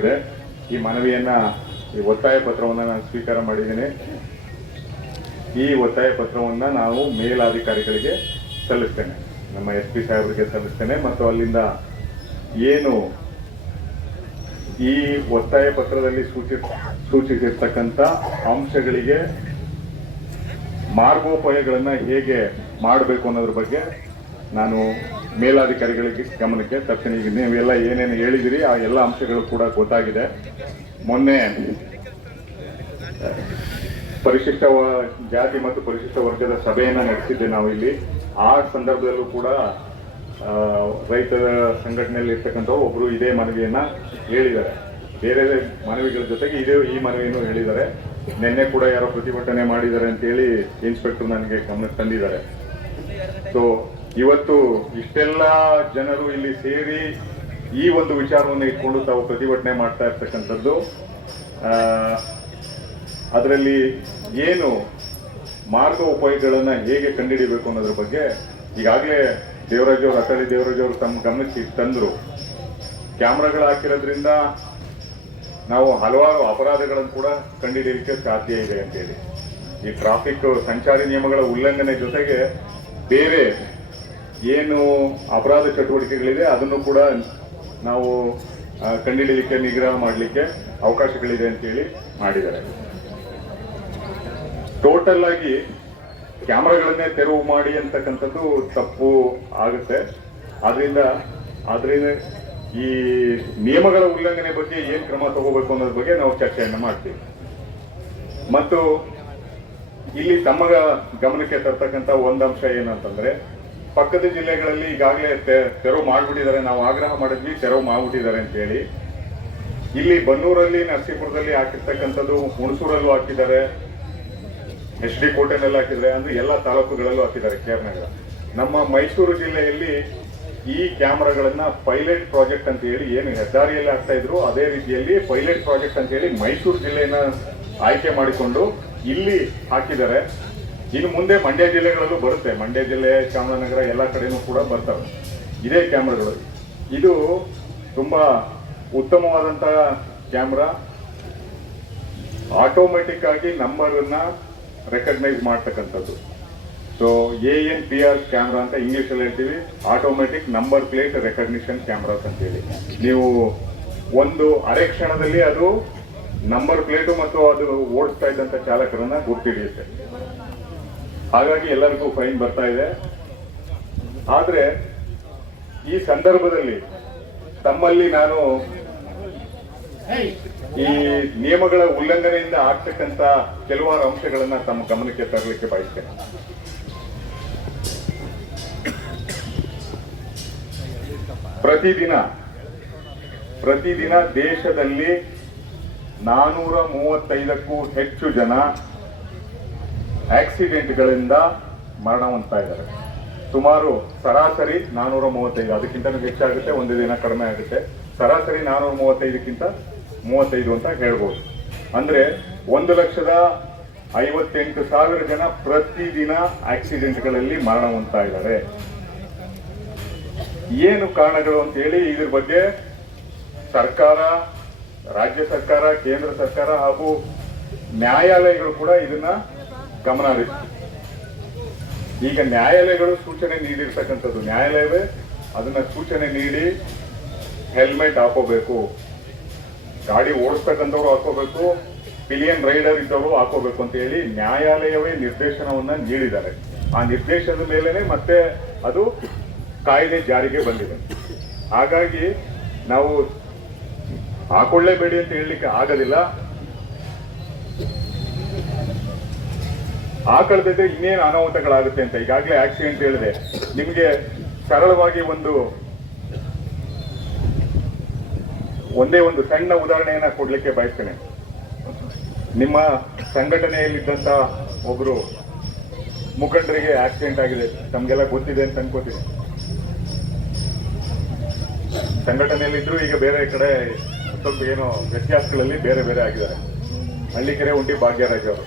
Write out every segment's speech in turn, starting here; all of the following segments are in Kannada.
ಇದೆ. ಈ ಮನವಿಯನ್ನ, ಈ ಒತ್ತಾಯ ಪತ್ರವನ್ನ ನಾನು ಸ್ವೀಕಾರ ಮಾಡಿದ್ದೇನೆ. ಈ ಒತ್ತಾಯ ಪತ್ರವನ್ನ ನಾವು ಮೇಲಾಧಿಕಾರಿಗಳಿಗೆ ಸಲ್ಲಿಸ್ತೇನೆ. ನಮ್ಮ ಎಸ್ ಪಿ ಸಾಹೇಬರಿಗೆ ಸಲ್ಲಿಸ್ತೇನೆ. ಮತ್ತು ಅಲ್ಲಿಂದ ಏನು ಈ ಒತ್ತಾಯ ಪತ್ರದಲ್ಲಿ ಸೂಚಿ, ಸೂಚಿಸಿರ್ತಕ್ಕಂಥ ಅಂಶಗಳಿಗೆ ಮಾರ್ಗೋಪಾಯಗಳನ್ನ ಹೇಗೆ ಮಾಡಬೇಕು ಅನ್ನೋದ್ರ ಬಗ್ಗೆ ನಾನು ಮೇಲಾಧಿಕಾರಿಗಳಿಗೆ ಗಮನಕ್ಕೆ ತರ್ತೀನಿ. ಈಗ ನೀವೆಲ್ಲ ಏನೇನು ಹೇಳಿದಿರಿ, ಆ ಎಲ್ಲ ಅಂಶಗಳು ಕೂಡ ಗೊತ್ತಾಗಿದೆ. ಮೊನ್ನೆ, ಪರಿಶಿಷ್ಟ ಜಾತಿ ಮತ್ತು ಪರಿಶಿಷ್ಟ ವರ್ಗದ ಸಭೆಯನ್ನು ನಡೆಸಿದ್ದೆ ನಾವು ಇಲ್ಲಿ. ಆ ಸಂದರ್ಭದಲ್ಲೂ ಕೂಡ ರೈತರ ಸಂಘಟನೆಯಲ್ಲಿ ಇರ್ತಕ್ಕಂಥವ್ರು ಒಬ್ಬರು ಇದೇ ಮನವಿಯನ್ನ ಹೇಳಿದ್ದಾರೆ. ಬೇರೆ ಮನವಿಗಳ ಜೊತೆಗೆ ಇದೇ ಈ ಮನವಿಯನ್ನು ಹೇಳಿದ್ದಾರೆ. ನಿನ್ನೆ ಕೂಡ ಯಾರೋ ಪ್ರತಿಭಟನೆ ಮಾಡಿದ್ದಾರೆ ಅಂತೇಳಿ ಇನ್ಸ್ಪೆಕ್ಟರ್ ನನಗೆ ಗಮನಕ್ಕೆ ತಂದಿದ್ದಾರೆ. ಸೊ ಇವತ್ತು ಇಷ್ಟೆಲ್ಲ ಜನರು ಇಲ್ಲಿ ಸೇರಿ ಈ ಒಂದು ವಿಚಾರವನ್ನು ಇಟ್ಕೊಂಡು ತಾವು ಪ್ರತಿಭಟನೆ ಮಾಡ್ತಾ ಇರ್ತಕ್ಕಂಥದ್ದು. ಅದರಲ್ಲಿ ಏನು ಮಾರ್ಗ ಉಪಾಯಗಳನ್ನು ಹೇಗೆ ಕಂಡುಹಿಡಿಬೇಕು ಅನ್ನೋದ್ರ ಬಗ್ಗೆ ಈಗಾಗಲೇ ದೇವರಾಜ್ ಅವರು ಅಟಳಿ ತಮ್ಮ ಗಮನಕ್ಕೆ ತಂದರು. ಕ್ಯಾಮ್ರಾಗಳು ಹಾಕಿರೋದ್ರಿಂದ ನಾವು ಹಲವಾರು ಅಪರಾಧಗಳನ್ನು ಕೂಡ ಕಂಡುಹಿಡಿಯಲಿಕ್ಕೆ ಸಾಧ್ಯ ಇದೆ ಅಂತೇಳಿ. ಈ ಟ್ರಾಫಿಕ್ ಸಂಚಾರಿ ನಿಯಮಗಳ ಉಲ್ಲಂಘನೆ ಜೊತೆಗೆ ಬೇರೆ ಏನು ಅಪರಾಧ ಚಟುವಟಿಕೆಗಳಿದೆ, ಅದನ್ನು ಕೂಡ ನಾವು ಕಂಡುಹಿಡಿಯಲಿಕ್ಕೆ ನಿಗ್ರಹ ಮಾಡಲಿಕ್ಕೆ ಅವಕಾಶಗಳಿದೆ ಅಂತೇಳಿ ಮಾಡಿದ್ದಾರೆ. ಟೋಟಲ್ ಆಗಿ ಕ್ಯಾಮ್ರಾಗಳನ್ನೇ ತೆರವು ಮಾಡಿ ಅಂತಕ್ಕಂಥದ್ದು ತಪ್ಪು ಆಗುತ್ತೆ. ಆದ್ರಿಂದ ಆದ್ರಿಂದ ಈ ನಿಯಮಗಳ ಉಲ್ಲಂಘನೆ ಬಗ್ಗೆ ಏನ್ ಕ್ರಮ ತಗೋಬೇಕು ಅನ್ನೋದ್ರ ಬಗ್ಗೆ ನಾವು ಚರ್ಚೆಯನ್ನು ಮಾಡ್ತೀವಿ. ಮತ್ತು ಇಲ್ಲಿ ತಮ್ಮ ಗಮನಕ್ಕೆ ತರ್ತಕ್ಕಂಥ ಒಂದು ಅಂಶ ಏನಂತಂದ್ರೆ ಪಕ್ಕದ ಜಿಲ್ಲೆಗಳಲ್ಲಿ ಈಗಾಗಲೇ ತೆರವು ಮಾಡಿಬಿಟ್ಟಿದ್ದಾರೆ. ನಾವು ಆಗ್ರಹ ಮಾಡಿದ್ವಿ, ತೆರವು ಮಾಡಿಬಿಟ್ಟಿದ್ದಾರೆ ಅಂತ ಹೇಳಿ ಇಲ್ಲಿ ಬನ್ನೂರಲ್ಲಿ, ನರಸೀಪುರದಲ್ಲಿ ಹಾಕಿರ್ತಕ್ಕಂಥದ್ದು ಹುಣಸೂರಲ್ಲೂ ಹಾಕಿದ್ದಾರೆ. ಎಚ್ ಡಿ ಕೋಟೆನಲ್ಲಿ ಹಾಕಿದ್ದಾರೆ. ಅಂದ್ರೆ ಎಲ್ಲ ತಾಲೂಕುಗಳಲ್ಲೂ ಹಾಕಿದ್ದಾರೆ ಕೇರ್ ನಮ್ಮ ಮೈಸೂರು ಜಿಲ್ಲೆಯಲ್ಲಿ ಈ ಕ್ಯಾಮ್ರಾಗಳನ್ನ ಪೈಲಟ್ ಪ್ರಾಜೆಕ್ಟ್ ಅಂತ ಹೇಳಿ ಏನು ಹೆದ್ದಾರಿಯಲ್ಲಿ ಹಾಕ್ತಾ ಇದ್ರು, ಅದೇ ರೀತಿಯಲ್ಲಿ ಪೈಲಟ್ ಪ್ರಾಜೆಕ್ಟ್ ಅಂತ ಹೇಳಿ ಮೈಸೂರು ಜಿಲ್ಲೆಯನ್ನ ಆಯ್ಕೆ ಮಾಡಿಕೊಂಡು ಇಲ್ಲಿ ಹಾಕಿದ್ದಾರೆ. ಇನ್ನು ಮುಂದೆ ಮಂಡ್ಯ ಜಿಲ್ಲೆಗಳಲ್ಲೂ ಬರುತ್ತೆ. ಮಂಡ್ಯ ಜಿಲ್ಲೆ, ಚಾಮರಾಜನಗರ ಎಲ್ಲ ಕಡೆಯೂ ಕೂಡ ಬರ್ತವೆ. ಇದೇ ಕ್ಯಾಮ್ರಾಗಳು. ಇದು ತುಂಬ ಉತ್ತಮವಾದಂತಹ ಕ್ಯಾಮ್ರಾ. ಆಟೋಮೆಟಿಕ್ ಆಗಿ ನಂಬರ್ ಅನ್ನ ರೆಕಗ್ನೈಸ್ ಮಾಡ್ತಕ್ಕಂಥದ್ದು. So A N P R camera ಅಂತ ಇಂಗ್ಲೀಷಲ್ಲಿ ಹೇಳ್ತೀವಿ. Automatic number plate recognition cameras ಅಂತ ಹೇಳಿ ನೀವು ಒಂದು ಅರೆ ಕ್ಷಣದಲ್ಲಿ ಅದು ನಂಬರ್ ಪ್ಲೇಟು ಮತ್ತು ಅದು ಓಡಿಸ್ತಾ ಇದ್ದಂತ ಚಾಲಕರನ್ನ ಗುರ್ತಿಡಿಯುತ್ತೆ. ಹಾಗಾಗಿ ಎಲ್ಲರಿಗೂ ಫೈನ್ ಬರ್ತಾ ಇದೆ. ಆದರೆ ಈ ಸಂದರ್ಭದಲ್ಲಿ ತಮ್ಮಲ್ಲಿ ನಾನು ಈ ನಿಯಮಗಳ ಉಲ್ಲಂಘನೆಯಿಂದ ಆಗ್ತಕ್ಕಂತ ಕೆಲವಾರು ಅಂಶಗಳನ್ನ ತಮ್ಮ ಗಮನಕ್ಕೆ ತರಲಿಕ್ಕೆ ಬಯಸ್ತೇನೆ. ಪ್ರತಿದಿನ ಪ್ರತಿದಿನ ದೇಶದಲ್ಲಿ ನಾನೂರ ಮೂವತ್ತೈದಕ್ಕೂ ಹೆಚ್ಚು ಜನ ಆಕ್ಸಿಡೆಂಟ್ಗಳಿಂದ ಮರಣ ಹೊಂದ್ತಾ ಇದ್ದಾರೆ ಸುಮಾರು ಸರಾಸರಿ ನಾನೂರ ಮೂವತ್ತೈದು ಅದಕ್ಕಿಂತ ಹೆಚ್ಚಾಗುತ್ತೆ, ಒಂದು ದಿನ ಕಡಿಮೆ ಆಗುತ್ತೆ. ಸರಾಸರಿ ನಾನೂರ ಮೂವತ್ತೈದಕ್ಕಿಂತ ಮೂವತ್ತೈದು ಅಂತ ಹೇಳ್ಬೋದು. ಅಂದ್ರೆ ಒಂದು ಲಕ್ಷದ ಐವತ್ತೆಂಟು ಸಾವಿರ ಜನ ಪ್ರತಿದಿನ ಆಕ್ಸಿಡೆಂಟ್ಗಳಲ್ಲಿ ಮರಣ ಹೊಂದ್ತಾ ಇದ್ದಾರೆ ಏನು ಕಾರಣಗಳು ಅಂತ ಹೇಳಿ ಇದ್ರ ಬಗ್ಗೆ ಸರ್ಕಾರ, ರಾಜ್ಯ ಸರ್ಕಾರ, ಕೇಂದ್ರ ಸರ್ಕಾರ ಹಾಗೂ ನ್ಯಾಯಾಲಯಗಳು ಕೂಡ ಇದನ್ನ ಗಮನ ಈಗ ನ್ಯಾಯಾಲಯಗಳು ಸೂಚನೆ ನೀಡಿರ್ತಕ್ಕಂಥದ್ದು ನ್ಯಾಯಾಲಯವೇ, ಅದನ್ನ ಸೂಚನೆ ನೀಡಿ ಹೆಲ್ಮೆಟ್ ಹಾಕೋಬೇಕು, ಗಾಡಿ ಓಡಿಸ್ತಕ್ಕಂಥವ್ರು ಹಾಕೋಬೇಕು, ಪಿಲಿಯನ್ ರೈಡರ್ ಇದ್ದವರು ಹಾಕೋಬೇಕು ಅಂತ ಹೇಳಿ ನ್ಯಾಯಾಲಯವೇ ನಿರ್ದೇಶನವನ್ನ ನೀಡಿದ್ದಾರೆ. ಆ ನಿರ್ದೇಶನದ ಮೇಲೆನೆ ಮತ್ತೆ ಅದು ಕಾಯ್ದೆ ಜಾರಿಗೆ ಬಂದಿದೆ. ಹಾಗಾಗಿ ನಾವು ಹಾಕೊಳ್ಳೇಬೇಡಿ ಅಂತ ಹೇಳಲಿಕ್ಕೆ ಆಗೋದಿಲ್ಲ ಹಾಕೊಳ್ದಿದ್ರೆ ಇನ್ನೇನು ಅನಾಹುತಗಳಾಗುತ್ತೆ ಅಂತ ಈಗಾಗಲೇ ಆಕ್ಸಿಡೆಂಟ್ ಹೇಳಿದೆ. ನಿಮಗೆ ಸರಳವಾಗಿ ಒಂದು ಒಂದೇ ಒಂದು ಸಣ್ಣ ಉದಾಹರಣೆಯನ್ನ ಕೊಡ್ಲಿಕ್ಕೆ ಬಯಸ್ತೇನೆ. ನಿಮ್ಮ ಸಂಘಟನೆಯಲ್ಲಿದ್ದಂತ ಒಬ್ರು ಮುಖಂಡರಿಗೆ ಆಕ್ಸಿಡೆಂಟ್ ಆಗಿದೆ. ತಮ್ಗೆಲ್ಲ ಗೊತ್ತಿದೆ ಅಂತ ಅನ್ಕೋತೀನಿ. ಸಂಘಟನೆಯಲ್ಲಿದ್ರು ಈಗ ಬೇರೆ ಕಡೆ ಸ್ವಲ್ಪ ಏನೋ ವ್ಯತ್ಯಾಸಗಳಲ್ಲಿ ಬೇರೆ ಬೇರೆ ಆಗಿದ್ದಾರೆ. ಹಳ್ಳಿಕೆರೆ ಉಂಡಿ ಭಾಗ್ಯರಾಜ್ ಅವರು.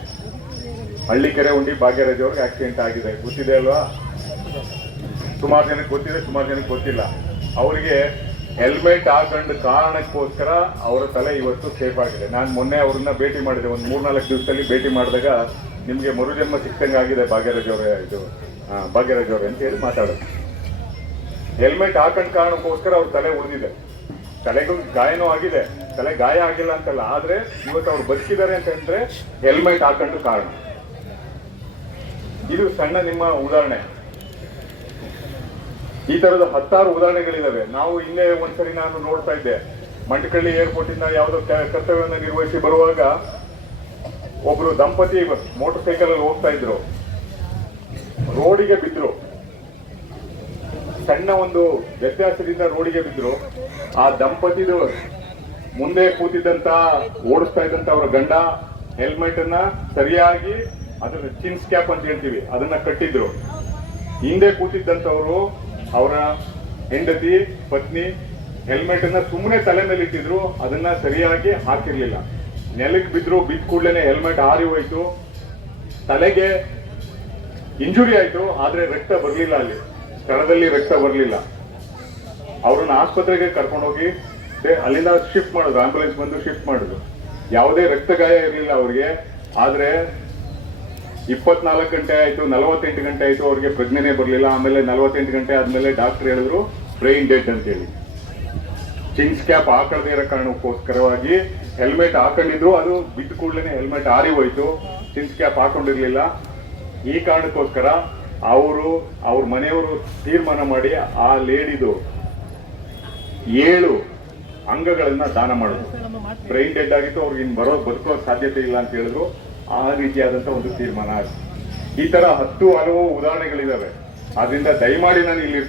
ಹಳ್ಳಿಕೆರೆ ಉಂಡಿ ಭಾಗ್ಯರಾಜ್ ಅವ್ರಿಗೆ ಆಕ್ಸಿಡೆಂಟ್ ಆಗಿದೆ. ಗೊತ್ತಿದೆ ಅಲ್ವಾ? ಸುಮಾರು ಜನಕ್ಕೆ ಗೊತ್ತಿದೆ, ಸುಮಾರು ಜನಕ್ಕೆ ಗೊತ್ತಿಲ್ಲ. ಅವರಿಗೆ ಹೆಲ್ಮೆಟ್ ಹಾಕೊಂಡ ಕಾರಣಕ್ಕೋಸ್ಕರ ಅವರ ತಲೆ ಇವತ್ತು ಸೇಫ್ ಆಗಿದೆ. ನಾನು ಮೊನ್ನೆ ಅವ್ರನ್ನ ಭೇಟಿ ಮಾಡಿದೆ. ಒಂದು ಮೂರ್ನಾಲ್ಕು ದಿವಸದಲ್ಲಿ ಭೇಟಿ ಮಾಡಿದಾಗ ನಿಮಗೆ ಮರುಜನ್ಮ ಸಿಕ್ಕಂಗೆ ಆಗಿದೆ ಭಾಗ್ಯರಾಜ್ ಅವರೇ ಇದು ಭಾಗ್ಯರಾಜ್ ಅವರೇ ಅಂತ ಹೇಳಿ ಮಾತಾಡೋದು. ಹೆಲ್ಮೆಟ್ ಹಾಕೊಂಡ ಕಾರಣಕ್ಕೋಸ್ಕರ ಅವ್ರ ತಲೆ ಉಳಿದಿದೆ ತಲೆಗೂ ಗಾಯನೂ ಆಗಿದೆ. ತಲೆ ಗಾಯ ಆಗಿಲ್ಲ ಅಂತಲ್ಲ, ಆದರೆ ಇವತ್ತು ಅವ್ರು ಬದುಕಿದ್ದಾರೆ ಅಂತಂದ್ರೆ ಹೆಲ್ಮೆಟ್ ಹಾಕೊಂಡು ಕಾರಣ. ಇದು ಸಣ್ಣ ನಿಮ್ಮ ಉದಾಹರಣೆ. ಈ ತರದ ಹತ್ತಾರು ಉದಾಹರಣೆಗಳಿದಾವೆ. ನಾವು ಇಲ್ಲೇ ಒಂದ್ಸರಿ ನಾನು ನೋಡ್ತಾ ಇದ್ದೆ. ಮಂಟಕಳ್ಳಿ ಏರ್ಪೋರ್ಟ್ ಇಂದ ಯಾವುದೋ ಕರ್ತವ್ಯವನ್ನು ನಿರ್ವಹಿಸಿ ಬರುವಾಗ ಒಬ್ರು ದಂಪತಿ ಮೋಟರ್ ಸೈಕಲ್ ಅಲ್ಲಿ ಹೋಗ್ತಾ ಇದ್ರು. ರೋಡಿಗೆ ಬಿದ್ರು. ಸಣ್ಣ ಒಂದು ವ್ಯತ್ಯಾಸದಿಂದ ರೋಡಿಗೆ ಬಿದ್ರು. ಆ ದಂಪತಿದು ಮುಂದೆ ಕೂತಿದ್ದಂತ, ಓಡಿಸ್ತಾ ಇದ್ದಂತ ಅವರ ಗಂಡ ಹೆಲ್ಮೆಟ್ ಅನ್ನ ಸರಿಯಾಗಿ ಅದನ್ನ ಚಿನ್ಸ್ ಕ್ಯಾಪ್ ಅಂತ ಹೇಳ್ತೀವಿ. ಅದನ್ನ ಕಟ್ಟಿದ್ರು. ಹಿಂದೆ ಕೂತಿದ್ದಂತವರು ಅವರ ಹೆಂಡತಿ, ಪತ್ನಿ ಹೆಲ್ಮೆಟ್ ಅನ್ನ ಸುಮ್ಮನೆ ತಲೆ ಮೇಲೆ ಇಟ್ಟಿದ್ರು. ಅದನ್ನ ಸರಿಯಾಗಿ ಹಾಕಿರ್ಲಿಲ್ಲ. ನೆಲಕ್ಕೆ ಬಿದ್ರು, ಬಿದ್ದ ಕೂಡಲೇ ಹೆಲ್ಮೆಟ್ ಹಾರಿ ಹೋಯ್ತು. ತಲೆಗೆ ಇಂಜುರಿ ಆಯ್ತು, ಆದ್ರೆ ರಕ್ತ ಬರಲಿಲ್ಲ ಅಲ್ಲಿ. ಸ್ಥಳದಲ್ಲಿ ರಕ್ತ ಬರಲಿಲ್ಲ. ಅವ್ರನ್ನ ಆಸ್ಪತ್ರೆಗೆ ಕರ್ಕೊಂಡೋಗಿ ಅಲ್ಲಿಂದ ಶಿಫ್ಟ್ ಮಾಡೋದು ಆಂಬುಲೆನ್ಸ್ ಬಂದು ಶಿಫ್ಟ್ ಮಾಡಿದ್ರು. ಯಾವುದೇ ರಕ್ತ ಗಾಯ ಇರಲಿಲ್ಲ ಅವ್ರಿಗೆ. ಆದ್ರೆ ಇಪ್ಪತ್ನಾಲ್ಕು ಗಂಟೆ ಆಯ್ತು ನಲವತ್ತೆಂಟು ಗಂಟೆ ಆಯ್ತು ಅವ್ರಿಗೆ ಪ್ರಜ್ಞೆನೇ ಬರಲಿಲ್ಲ. ಆಮೇಲೆ ನಲವತ್ತೆಂಟು ಗಂಟೆ ಆದ್ಮೇಲೆ ಡಾಕ್ಟರ್ ಹೇಳಿದ್ರು ಬ್ರೈನ್ ಡೆಡ್ ಅಂತ ಹೇಳಿ ಚಿಂಗ್ಸ್ ಕ್ಯಾಪ್ ಹಾಕದೇ ಇರೋ ಕಾರಣಕ್ಕೋಸ್ಕರವಾಗಿ ಹೆಲ್ಮೆಟ್ ಹಾಕೊಂಡಿದ್ರು. ಅದು ಬಿದ್ದ ಕೂಡಲೇ ಹೆಲ್ಮೆಟ್ ಆರಿ ಹೋಯ್ತು. ಚಿಂಗ್ಸ್ ಕ್ಯಾಪ್ ಹಾಕೊಂಡಿರ್ಲಿಲ್ಲ. ಈ ಕಾರಣಕ್ಕೋಸ್ಕರ ಅವರು ಅವ್ರ ಮನೆಯವರು ತೀರ್ಮಾನ ಮಾಡಿ ಆ ಲೇಡಿದು ಏಳು ಅಂಗಗಳನ್ನ ದಾನ ಮಾಡೋದು. ಬ್ರೈನ್ ಡೆಡ್ ಆಗಿತ್ತು. ಅವ್ರಿಗೆ ಇನ್ನು ಬರೋ ಬದುಕೋ ಸಾಧ್ಯತೆ ಇಲ್ಲ ಅಂತ ಹೇಳಿದ್ರು. ಆ ರೀತಿಯಾದಂತ ಒಂದು ತೀರ್ಮಾನ ಈ ತರ ಹತ್ತು ಹಲವು ಉದಾಹರಣೆಗಳಿದಾವೆ. ಆದ್ರಿಂದ ದಯಮಾಡಿ ನಾನು ಇಲ್ಲಿ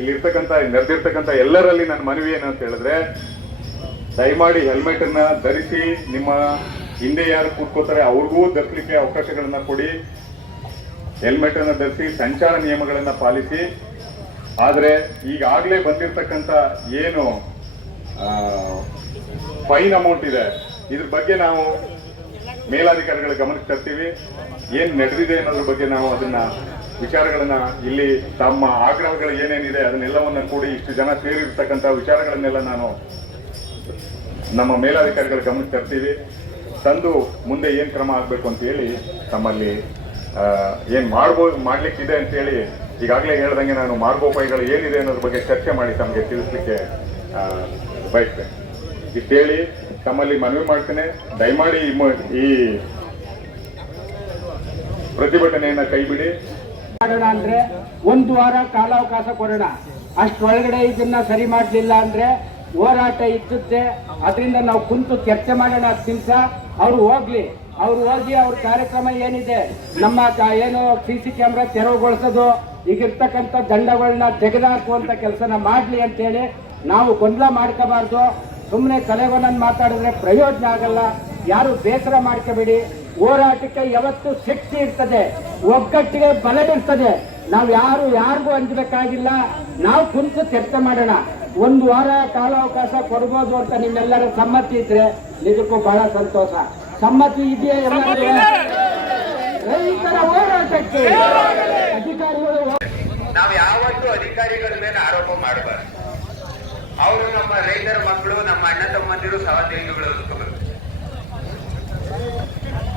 ಇಲ್ಲಿರ್ತಕ್ಕಂಥ, ನೆರೆದಿರ್ತಕ್ಕಂಥ ಎಲ್ಲರಲ್ಲಿ ನನ್ನ ಮನವಿ ಏನಂತ ಹೇಳಿದ್ರೆ, ದಯಮಾಡಿ ಹೆಲ್ಮೆಟ್ ಅನ್ನ ಧರಿಸಿ ನಿಮ್ಮ ಹಿಂದೆ ಯಾರು ಕೂತ್ಕೋತಾರೆ ಅವ್ರಿಗೂ ಧರಿಸಲಿಕ್ಕೆ ಅವಕಾಶಗಳನ್ನ ಕೊಡಿ. ಹೆಲ್ಮೆಟ್ ಅನ್ನ ಧರಿಸಿ ಸಂಚಾರ ನಿಯಮಗಳನ್ನ ಪಾಲಿಸಿ. ಆದ್ರೆ ಈಗಾಗಲೇ ಬಂದಿರತಕ್ಕಂತ ಏನು ಫೈನ್ ಅಮೌಂಟ್ ಇದೆ, ಇದ್ರ ಬಗ್ಗೆ ನಾವು ಮೇಲಾಧಿಕಾರಿಗಳ ಗಮನಕ್ಕೆ ತರ್ತೀವಿ. ಏನ್ ನಡೆದಿದೆ ಅನ್ನೋದ್ರ ಬಗ್ಗೆ ನಾವು ಅದನ್ನ ವಿಚಾರಗಳನ್ನ ಇಲ್ಲಿ ತಮ್ಮ ಆಗ್ರಹಗಳು ಏನೇನಿದೆ ಅದನ್ನೆಲ್ಲವನ್ನ ಕೂಡಿ ಇಷ್ಟು ಜನ ಸೇರಿರ್ತಕ್ಕಂಥ ವಿಚಾರಗಳನ್ನೆಲ್ಲ ನಾನು ನಮ್ಮ ಮೇಲಾಧಿಕಾರಿಗಳ ಗಮನಕ್ಕೆ ತರ್ತೀವಿ. ತಂದು ಮುಂದೆ ಏನ್ ಕ್ರಮ ಆಗ್ಬೇಕು ಅಂತ ಹೇಳಿ ತಮ್ಮಲ್ಲಿ ಏನು ಮಾಡ್ಬೋದು ಮಾಡ್ಲಿಕ್ಕಿದೆ ಅಂತ ಹೇಳಿ ಈಗಾಗಲೇ ಹೇಳ್ದಂಗೆ ನಾನು ಮಾರ್ಗೋಪಾಯಗಳು ಏನಿದೆ ಅನ್ನೋದ್ರ ಬಗ್ಗೆ ಚರ್ಚೆ ಮಾಡಿ ತಮಗೆ ತಿಳಿಸ್ಲಿಕ್ಕೆ ಬಯಸ್ತೇನೆ ಇಷ್ಟೇಳಿ ತಮ್ಮಲ್ಲಿ ಮನವಿ ಮಾಡ್ತೇನೆ. ದಯಮಾಡಿ ಈ ಪ್ರತಿಭಟನೆಯನ್ನ ಕೈಬಿಡಿ. ಮಾಡೋಣ ಅಂದ್ರೆ ಒಂದು ವಾರ ಕಾಲಾವಕಾಶ ಕೊಡೋಣ. ಅಷ್ಟೊಳಗಡೆ ಇದನ್ನ ಸರಿ ಮಾಡಲಿಲ್ಲ ಅಂದ್ರೆ ಹೋರಾಟ ಇದ್ದುತ್ತೆ. ಅದರಿಂದ ನಾವು ಕುಂತು ಚರ್ಚೆ ಮಾಡೋಣ ಹತ್ತು ನಿಮಿಷ. ಅವ್ರು ಹೋಗ್ಲಿ. ಅವ್ರು ಹೋಗಿ ಅವ್ರ ಕಾರ್ಯಕ್ರಮ ಏನಿದೆ, ನಮ್ಮ ಏನು ಸಿ ಸಿ ಕ್ಯಾಮ್ರಾ ತೆರವುಗೊಳಿಸೋದು ಈಗಿರ್ತಕ್ಕಂಥ ದಂಡಗಳನ್ನ ತೆಗೆದಾಕುವಂಥ ಕೆಲಸನ ಮಾಡ್ಲಿ ಅಂತೇಳಿ ನಾವು ಗೊಂದಲ ಮಾಡ್ಕೋಬಾರ್ದು. ಸುಮ್ಮನೆ ಕಲೆಗೊಂದನ್ನು ಮಾತಾಡಿದ್ರೆ ಪ್ರಯೋಜನ ಆಗಲ್ಲ. ಯಾರು ಬೇಸರ ಮಾಡ್ಕೋಬೇಡಿ. ಹೋರಾಟಕ್ಕೆ ಯಾವತ್ತು ಶಕ್ತಿ ಇರ್ತದೆ. ಒಗ್ಗಟ್ಟಿಗೆ ಬಲವಿರ್ತದೆ ನಾವು ಯಾರು ಯಾರಿಗೂ ಅಂಜಬೇಕಾಗಿಲ್ಲ. ನಾವು ಕುಂತು ಚರ್ಚೆ ಮಾಡೋಣ. ಒಂದು ವಾರ ಕಾಲಾವಕಾಶ ಕೊಡ್ಬೋದು ಅಂತ ನಿಮ್ಮೆಲ್ಲರ ಸಮ್ಮತಿ ಇದ್ರೆ ನಿಜಕ್ಕೂ ಬಹಳ ಸಂತೋಷ. ಸಮ್ಮತಿ ಇದೆಯಾ ಎಲ್ಲರಿಗೂ ರೈತರ ಹೋರಾಟಕ್ಕೆ. ಅಧಿಕಾರಿಗಳು ನಾವು ಯಾವತ್ತೂ ಅಧಿಕಾರಿಗಳ ಮೇಲೆ ಆರೋಪ ಮಾಡಬಾರ್ದು. ಅವರು ನಮ್ಮ ರೈತರ ಮಕ್ಕಳು ನಮ್ಮ ಅಣ್ಣ ತಮ್ಮಂದಿರು ಸಹ ಅನ್ಕೋಬೇಕು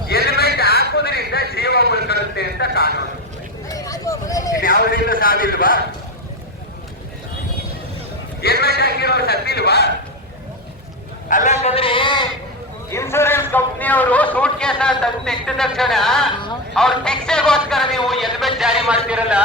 ಹೆಲ್ಮೆಟ್ ಹಾಕೋದ್ರಿಂದ ಜೀವ ಉಳ್ಕೊಳ್ಳುತ್ತೆ ಅಂತ ಕಾನೂನು. ಯಾವ್ದ್ರಿಂದ ಸಾವಿಲ್ವಾ ಹೆಲ್ಮೆಟ್ ಹಾಕಿರೋರು ಸತ್ತಿಲ್ವಾ? ಅಲ್ಲಂತಂದ್ರೆ ಇನ್ಸೂರೆನ್ಸ್ ಕಂಪ್ನಿಯವರು ಸೂಟ್ ಕೇಸ್ ತಂದು ಇಟ್ಟ ತಕ್ಷಣ ಅವ್ರ ಟೆಕ್ಸೆಗೋಸ್ಕರ ನೀವು ಹೆಲ್ಮೆಟ್ ಜಾರಿ ಮಾಡ್ತಿರಲ್ಲ